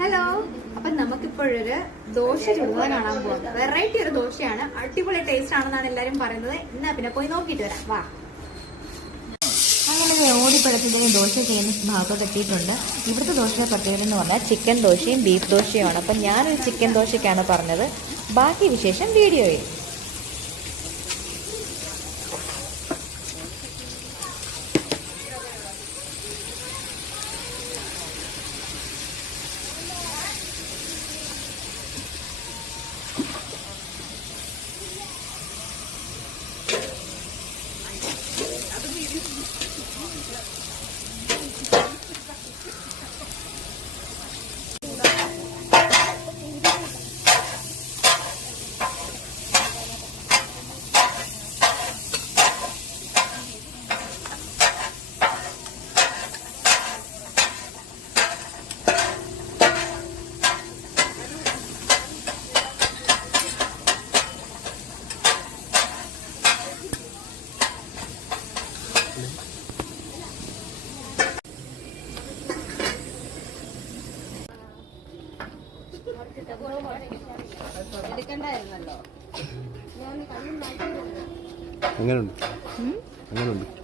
Hello, അപ്പൊ നമുക്കിപ്പോഴൊരു ദോശ ചുടുന്നത് കാണാൻ പോവാം. വെറൈറ്റി ഒരു ദോശയാണ്, അടിപൊളി ടേസ്റ്റ് ആണെന്നാണ് എല്ലാരും പറയുന്നത്. എന്നാ പിന്നെ പോയി നോക്കിയിട്ട് വരാം, വാ. അങ്ങനെ ഓടിപ്പഴത്തിൻ്റെ ദോശ ചെയ്യുന്ന ഭാഗത്തോട്ട് എത്തിയിട്ടുണ്ട്. ഇവിടുത്തെ ദോശയുടെ പ്രത്യേകത എന്ന് പറഞ്ഞാൽ ചിക്കൻ ദോശയും ബീഫ് ദോശയുമാണ്. അപ്പം ഞാനൊരു ചിക്കൻ ദോശയ്ക്കാണ് പറഞ്ഞത്. ബാക്കി വിശേഷം വീഡിയോയിൽ. എങ്ങനെയുണ്ട്?